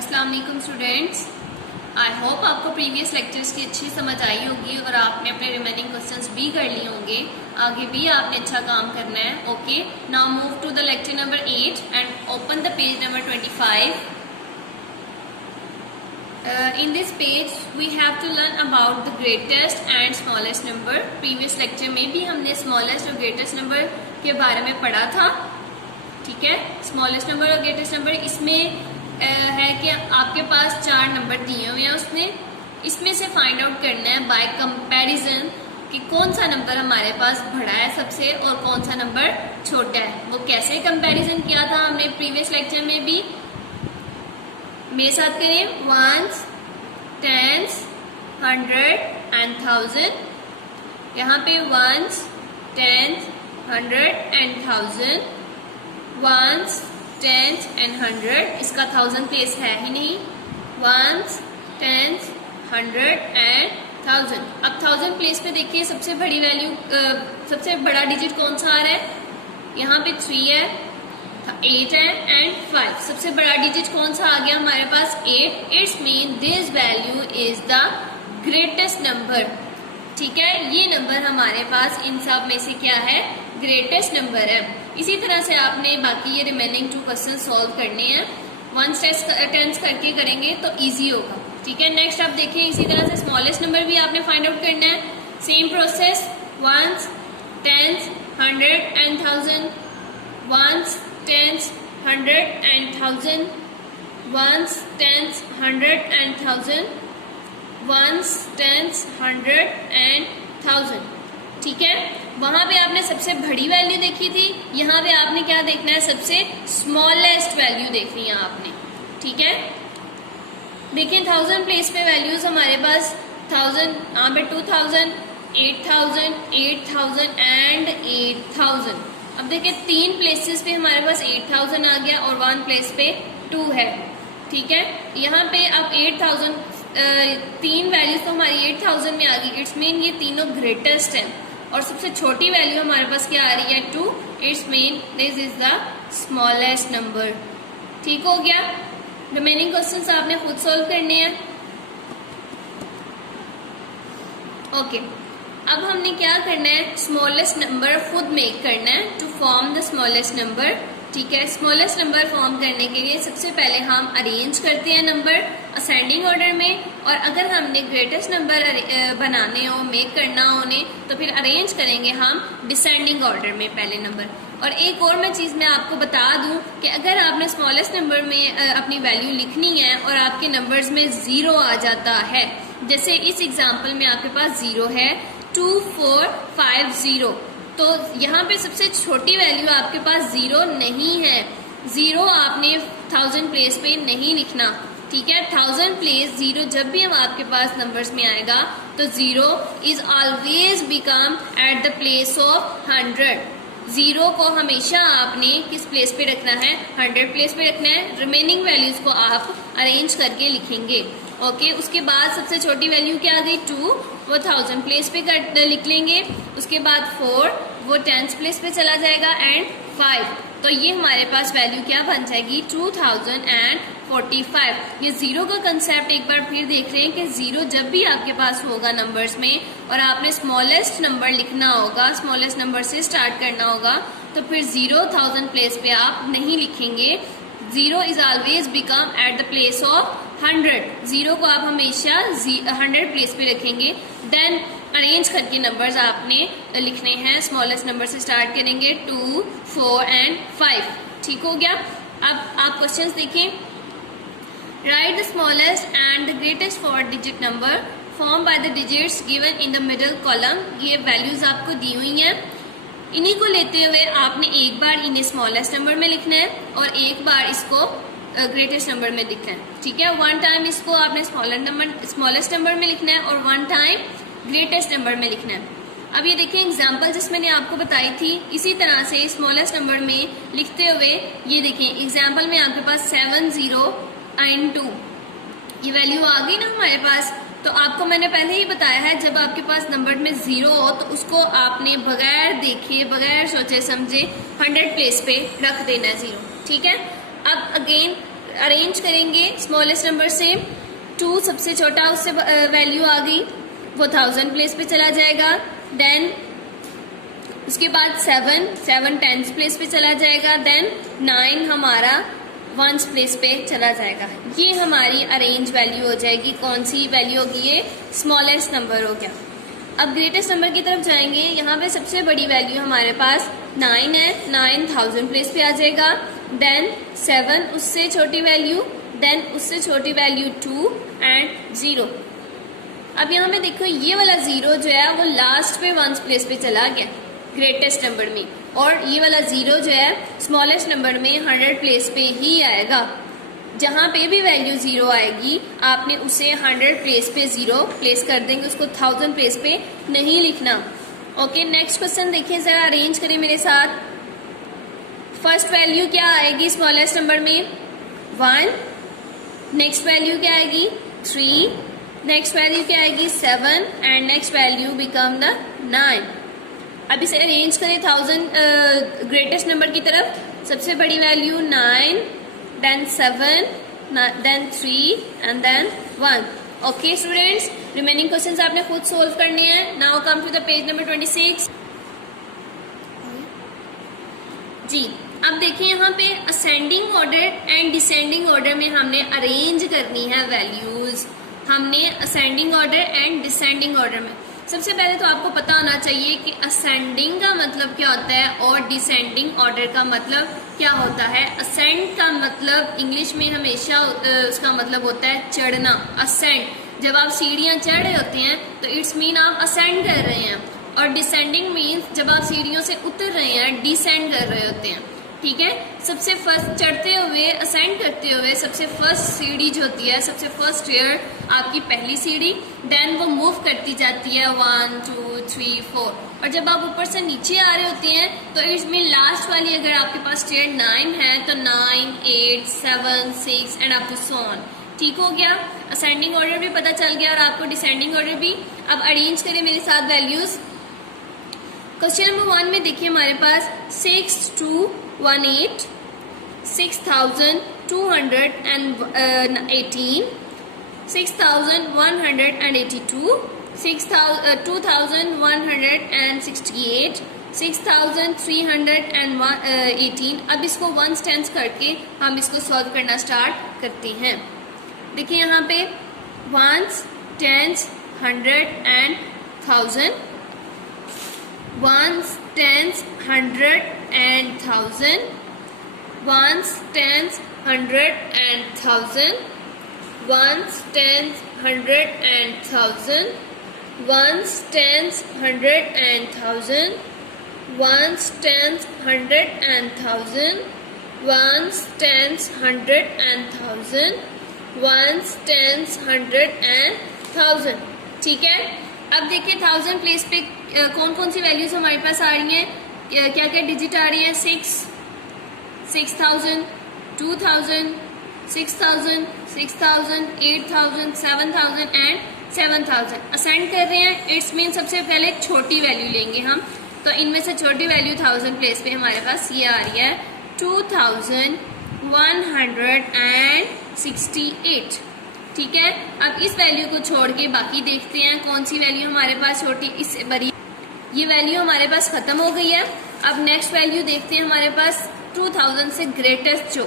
अस्सलाम वालेकुम students, I hope आपको प्रीवियस लेक्चर्स की अच्छी समझ आई होगी और आपने अपने रिमेनिंग क्वेश्चंस भी कर लिए होंगे। आगे भी आपने अच्छा काम करना है। Okay, now move to the lecture number 8 and open the page number 25। In this page we have to learn about the greatest and smallest number। Previous lecture में भी हमने स्मॉलेस्ट और ग्रेटेस्ट नंबर के बारे में पढ़ा था। ठीक है, स्मॉलेस्ट नंबर और ग्रेटेस्ट नंबर इसमें है कि आपके पास 4 नंबर दिए हुए हैं, उसने इसमें से फाइंड आउट करना है बाय कंपैरिजन कि कौन सा नंबर हमारे पास बड़ा है सबसे और कौन सा नंबर छोटा है। वो कैसे कंपैरिजन किया था हमने प्रीवियस लेक्चर में भी। मेरे साथ करें, वंस, टेंस, 100 एंड 1000। यहाँ पे ones, tens, 100 and 1000, ones, tens and 100। इसका 1000 प्लेस है ही नहीं। Ones, tens, 100 and 1000। अब 1000 प्लेस पे देखिए सबसे बड़ी वैल्यू, सबसे बड़ा डिजिट कौन सा आ रहा है? यहाँ पे 3 है, 8 है एंड 5। सबसे बड़ा डिजिट कौन सा आ गया हमारे पास? 8। It's mean this value is the greatest number. ठीक है, ये नंबर हमारे पास इन सब में से क्या है? ग्रेटेस्ट नंबर है। इसी तरह से आपने बाकी ये रिमेनिंग 2 क्वेश्चन सॉल्व करने हैं। वंस टेंस करके करेंगे तो इजी होगा। ठीक है, नेक्स्ट आप देखिए, इसी तरह से स्मॉलेस्ट नंबर भी आपने फाइंड आउट करना है। Same process, ones, tens, 100 and 1000, ones, tens, 100 and 1000, ones, tens, 100 and 1000, ones, tens, 100 and 1000। ठीक है, वहां पे आपने सबसे बड़ी वैल्यू देखी थी, यहाँ पे आपने क्या देखना है? सबसे स्मॉलेस्ट वैल्यू देखनी है आपने। ठीक है, देखिए 1000 प्लेस पे वैल्यूज हमारे पास 1000, यहाँ पे 2000, 8000, 8000 एंड 8000। अब देखिए 3 प्लेसेस पे हमारे पास 8000 आ गया और 1 प्लेस पे 2 है। ठीक है, यहाँ पे अब 8000, 3 वैल्यूज तो हमारी 8000 में आ गई। इट्स मीन ये तीनों ग्रेटेस्ट हैं और सबसे छोटी वैल्यू हमारे पास क्या आ रही है? 2। It's mean this is the smallest number. ठीक हो गया। रिमेनिंग क्वेश्चंस आपने खुद सॉल्व करने हैं। ओके, अब हमने क्या करना है? स्मॉलेस्ट नंबर खुद मेक करना है to form the smallest number. ठीक है, स्मॉलेस्ट नंबर फॉर्म करने के लिए सबसे पहले हम अरेंज करते हैं नंबर असेंडिंग ऑर्डर में, और अगर हमने ग्रेटेस्ट नंबर बनाने हो, मेक करना हो उन्हें, तो फिर अरेंज करेंगे हम डिसेंडिंग ऑर्डर में पहले नंबर। और एक और मैं चीज़ मैं आपको बता दूं कि अगर आपने स्मॉलेस्ट नंबर में अपनी वैल्यू लिखनी है और आपके नंबर्स में 0 आ जाता है, जैसे इस एग्जाम्पल में आपके पास 0 है, 2450, तो यहाँ पे सबसे छोटी वैल्यू आपके पास 0 नहीं है। 0 आपने 1000 प्लेस पे नहीं लिखना। ठीक है, 1000 प्लेस 0 जब भी हम आपके पास नंबर्स में आएगा तो 0 is always become at the place of 100। 0 को हमेशा आपने किस प्लेस पे रखना है? 100 प्लेस पे रखना है। रिमेनिंग वैल्यूज को आप अरेंज करके लिखेंगे। ओके, उसके बाद सबसे छोटी वैल्यू क्या आ गई? 2, वो 1000 प्लेस पे लिख लेंगे। उसके बाद 4, वो 10th प्लेस पे चला जाएगा एंड 5, तो ये हमारे पास वैल्यू क्या बन जाएगी? 2045। ये 0 का कंसेप्ट एक बार फिर देख रहे हैं कि 0 जब भी आपके पास होगा नंबर्स में और आपने स्मॉलेस्ट नंबर लिखना होगा, स्मॉलेस्ट नंबर से स्टार्ट करना होगा, तो फिर 0 1000 प्लेस पे आप नहीं लिखेंगे। 0 is always become at the place of 100। 0 को आप हमेशा 100 प्लेस पे रखेंगे। देन अरेंज करके नंबर्स आपने लिखने हैं। स्मॉलेस्ट नंबर से स्टार्ट करेंगे, 2, 4 एंड 5। ठीक हो गया। अब आप क्वेश्चंस देखें। Right the smallest and the greatest 4 digit number form by the digits given in the middle column. ये वैल्यूज आपको दी हुई हैं। इन्हीं को लेते हुए आपने एक बार इन्हें स्मॉलेस्ट नंबर में लिखना है और एक बार इसको ग्रेटेस्ट नंबर में लिखना है। ठीक है, 1 टाइम इसको आपने स्मॉलेस्ट नंबर में लिखना है और 1 टाइम ग्रेटेस्ट नंबर में लिखना है। अब ये देखिए एग्जाम्पल जिस मैंने आपको बताई थी, इसी तरह से स्मॉलेस्ट नंबर में लिखते हुए ये देखिए एग्जाम्पल में आपके पास 7092 ये वैल्यू आ गई ना हमारे पास। तो आपको मैंने पहले ही बताया है, जब आपके पास नंबर में 0 हो तो उसको आपने बगैर देखे, बगैर सोचे समझे 100 प्लेस पे रख देना है 0। ठीक है, अब अगेन अरेंज करेंगे स्मॉलेस्ट नंबर से। 2 सबसे छोटा, उससे वैल्यू आ गई, वो 1000 प्लेस पे चला जाएगा। देन उसके बाद 7 टेंस प्लेस पे चला जाएगा। देन 9 हमारा वंस प्लेस पे चला जाएगा। ये हमारी अरेंज वैल्यू हो जाएगी। कौन सी वैल्यू होगी? ये स्मॉलेस्ट नंबर हो गया। अब ग्रेटेस्ट नंबर की तरफ जाएंगे। यहाँ पे सबसे बड़ी वैल्यू हमारे पास 9 है, 9 1000 प्लेस पे आ जाएगा। देन 7 उससे छोटी वैल्यू, देन उससे छोटी वैल्यू 2 एंड 0। अब यहाँ पे देखो ये वाला 0 जो है वो लास्ट पे वंस प्लेस पे चला गया ग्रेटेस्ट नंबर में, और ये वाला 0 जो है स्मॉलेस्ट नंबर में 100 प्लेस पे ही आएगा। जहाँ पे भी वैल्यू 0 आएगी आपने उसे 100 प्लेस पे 0 प्लेस कर देंगे, उसको 1000 प्लेस पे नहीं लिखना। ओके, नेक्स्ट क्वेश्चन देखिए जरा, अरेंज करें मेरे साथ। फर्स्ट वैल्यू क्या आएगी स्मॉलेस्ट नंबर में? 1। नेक्स्ट वैल्यू क्या आएगी? 3। नेक्स्ट वैल्यू क्या आएगी? 7 and next value become the 9। अब इसे अरेंज करें 1000 ग्रेटेस्ट नंबर की तरफ। सबसे बड़ी value 9, then 7, then 3 and then 1। Okay students, remaining questions आपने खुद सोल्व करने हैं। Now come to the page number 26। जी, अब देखिए यहाँ पे ascending order and descending order में हमने अरेंज करनी है वैल्यूज। हमने ascending order and descending order में सबसे पहले तो आपको पता होना चाहिए कि असेंडिंग का मतलब क्या होता है और डिसेंडिंग ऑर्डर का मतलब क्या होता है। असेंड का मतलब इंग्लिश में हमेशा उसका मतलब होता है चढ़ना, असेंड। जब आप सीढ़ियाँ चढ़ रहे होते हैं तो इट्स मीन आप असेंड कर रहे हैं, और डिसेंडिंग मीन्स जब आप सीढ़ियों से उतर रहे हैं, डिसेंड कर रहे होते हैं। ठीक है, सबसे फर्स्ट चढ़ते हुए, असेंड करते हुए सबसे फर्स्ट सीढ़ी जो होती है, सबसे फर्स्ट ईयर आपकी पहली सीढ़ी, देन वो मूव करती जाती है 1 2 3 4, और जब आप ऊपर से नीचे आ रहे होते हैं तो इसमें लास्ट वाली अगर आपके पास स्टेयर 9 है तो 9 8 7 6 and up to so on. ठीक हो गया, असेंडिंग ऑर्डर भी पता चल गया और आपको डिसेंडिंग ऑर्डर भी। अब अरेंज करें मेरे साथ वैल्यूज। क्वेश्चन नंबर 1 में देखिए हमारे पास 6218, 6218, 6182, 2168, 6318। अब इसको 1 टेंस करके हम इसको सॉल्व करना स्टार्ट करते हैं। देखिए यहाँ पे 1s, 10s, 100 and 1000, 1s, 10s, 100 and 1000, 1s, 10s, 100 and 1000, 1s, 10s, 100 and 1000, 1s, 10s, 100 and 1000, 1s, 10s, 100 and 1000, 1s, 10s, 100 and 1000, 1s, 10s, 100 and 1000। ठीक है, अब देखिए 1000 प्लेस पे कौन कौन सी वैल्यूज हमारे पास आ रही हैं, क्या क्या डिजिट आ रही है? 6, 6000, 2000, 6000, 6000, 8000, 7000 एंड 7000। असेंड कर रहे हैं, इट्स मीन सबसे पहले छोटी वैल्यू लेंगे हम, तो इनमें से छोटी वैल्यू 1000 प्लेस पे हमारे पास ये आ रही है 2168। ठीक है, अब इस वैल्यू को छोड़ के बाकी देखते हैं कौन सी वैल्यू हमारे पास छोटी, इससे बड़ी। ये वैल्यू हमारे पास खत्म हो गई है। अब नेक्स्ट वैल्यू देखते हैं हमारे पास 2000 से ग्रेटेस्ट जो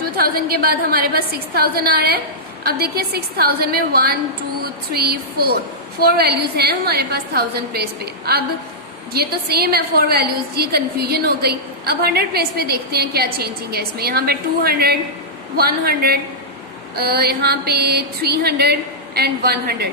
2000 के बाद हमारे पास 6000 आ रहा है। अब देखिए 6000 में 1 2 3 4 वैल्यूज हैं हमारे पास 1000 प्लेस पे। अब ये तो सेम है 4 वैल्यूज, ये कंफ्यूजन हो गई। अब 100 प्लेस पे देखते हैं क्या चेंजिंग है इसमें। यहाँ पे 200, 100, यहाँ पे 300 एंड 100।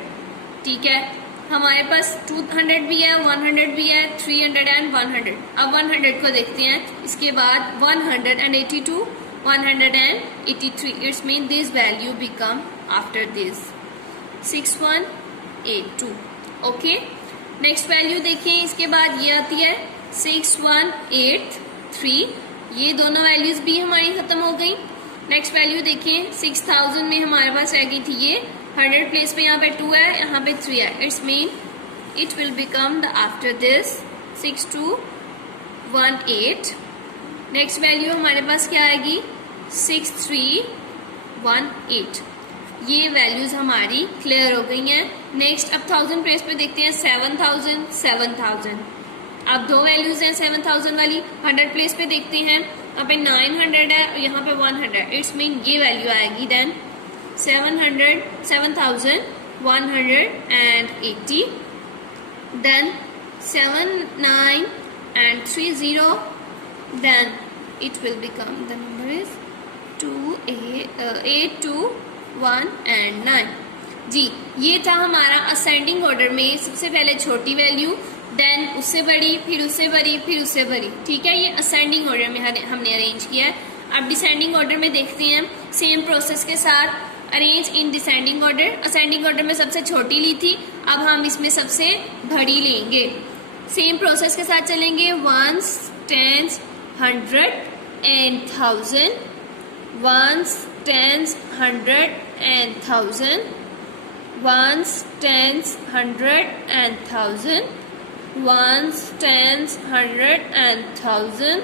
ठीक है, हमारे पास 200 भी है, 100 भी है, 300 एंड 100। अब 100 को देखते हैं, इसके बाद 182, 183। It's mean this value become after this 6182। Okay, next value देखिए, इसके बाद ये आती है 6183। ये दोनों वैल्यूज भी हमारी खत्म हो गई। नेक्स्ट वैल्यू देखिए 6000 में हमारे पास रह गई थी ये 100 प्लेस पे, यहाँ पे 2 है, यहाँ पे 3 है। It's mean it will become the after this 6218। Next value हमारे पास क्या आएगी 6318। ये वैल्यूज हमारी क्लियर हो गई हैं। नेक्स्ट अब 1000 प्लेस पे देखते हैं 7000 7000। अब दो वैल्यूज हैं 7000 वाली। 100 प्लेस पे देखते हैं, यहाँ पे 900 है और यहाँ पे 100। इट्स मीन ये वैल्यू आएगी then 7180, then 7930, then it will become, the number is 8219 and 9। जी ये था हमारा असेंडिंग ऑर्डर में सबसे पहले छोटी वैल्यू, देन उससे बड़ी, फिर उससे बड़ी, फिर उससे बड़ी। ठीक है, ये असेंडिंग ऑर्डर में हमने अरेंज किया है। अब डिसेंडिंग ऑर्डर में देखते हैं सेम प्रोसेस के साथ, arrange in descending order. Ascending order में सबसे छोटी ली थी, अब हम इसमें सबसे बड़ी लेंगे। सेम प्रोसेस के साथ चलेंगे, 1s, 10s, 100 and 1000, 1s, 10s, 100 and 1000, 1s, 10s, 100 and 1000, 1s, 10s, 100 and 1000,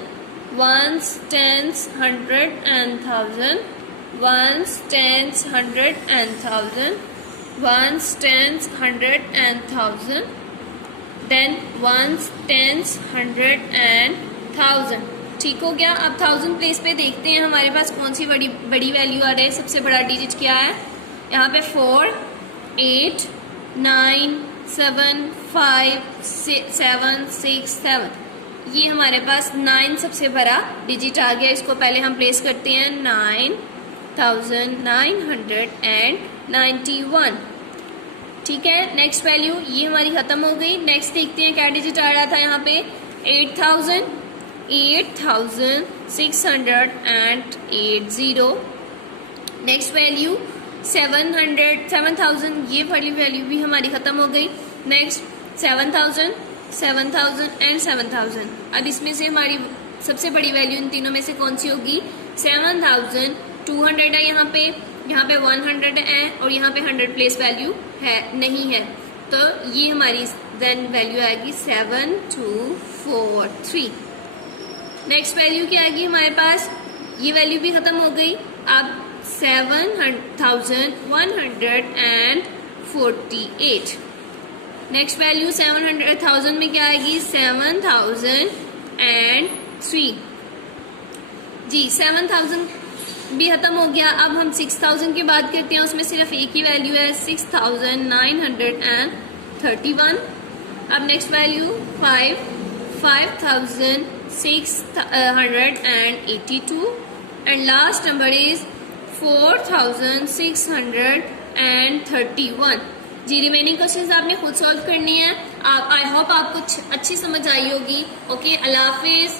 1s, 10s, 100 and 1000, 1s, 10s, 100 and 1000, 1s, 10s, 100 and 1000, then 1s, 10s, 100 and 1000। ठीक हो गया। अब 1000 प्लेस पे देखते हैं हमारे पास कौन सी बड़ी वैल्यू आ रही है। सबसे बड़ा डिजिट क्या है, यहाँ पे 4 8 9 7 5 7 6 7। ये हमारे पास 9 सबसे बड़ा डिजिट आ गया। इसको पहले हम प्लेस करते हैं 9991। ठीक है, नेक्स्ट वैल्यू ये हमारी खत्म हो गई। नेक्स्ट देखते हैं क्या डिजिट आ रहा था यहाँ पे, 8680। नेक्स्ट वैल्यू 7000, ये वाली वैल्यू भी हमारी खत्म हो गई। Next 7000 and 7000। अब इसमें से हमारी सबसे बड़ी वैल्यू इन तीनों में से कौन सी होगी, 7200 है यहाँ पे 100 है और यहाँ पे 100 प्लेस वैल्यू है नहीं है, तो ये हमारी देन वैल्यू आएगी 7243। नेक्स्ट वैल्यू क्या आएगी हमारे पास, ये वैल्यू भी खत्म हो गई। अब 7148। नेक्स्ट वैल्यू 700000 में क्या आएगी, 7003। जी 7000 भी खत्म हो गया। अब हम 6000 की बात करते हैं, उसमें सिर्फ एक ही वैल्यू है 6931। अब next value 5682 and last number is 4631। जी रिमेनिंग क्वेश्चंस आपने खुद सॉल्व करनी है। आई होप आपको अच्छी समझ आई होगी। ओके, अल्लाह हाफिज।